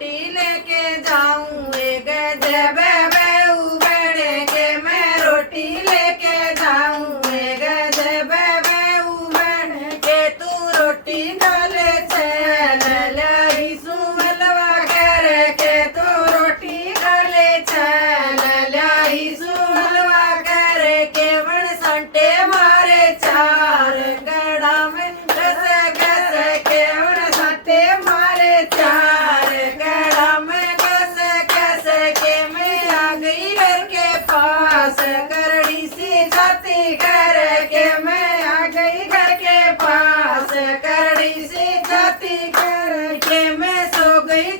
रोटी लेके जाऊं एक जब बहू बन के मैं रोटी लेके जाऊं एक जब बहू बन के तू रोटी डाले चल लाई सुमलवा कर के तू रोटी डाले चल लाई सुमलवा कर के बन संटे मारे चार गड़ा में घस घस के बन संटे मारे चार गड़ा में घस घस के मैं आ गई घर के पास करड़ी सी जाती कर के मैं आ गई घर के पास करड़ी सी जाती कर के मैं सो गई